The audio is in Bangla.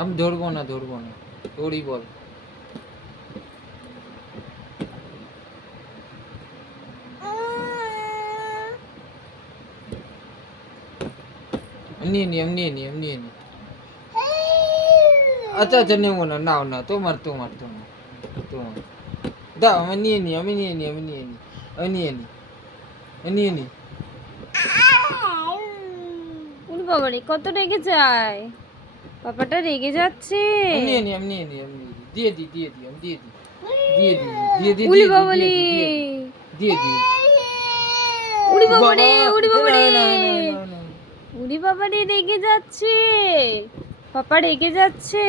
আমি ধরবো না তোরই বল। নিয়ে নি আমি নিয়ে নি। আচ্ছা আচ্ছা নেবো না, নাও না, তোমার দাও, আমি নিয়ে নি আমি নিয়ে নি আমি নিয়ে নি আমি নিয়ে নি আমি নিয়ে নি। উনি বাবারে কত রেগে যায়, পাপাটা রেগে যাচ্ছে। আমি নিয়ে নি দিয়ে দি আমি দিয়ে দি উলি বাবারে, দিয়ে দি। উড়ি বাবা বাবারে, উড়ি বাবারে, না না না না। উড়ি বাবারে রেগে যাচ্ছে, পাপা রেগে যাচ্ছে।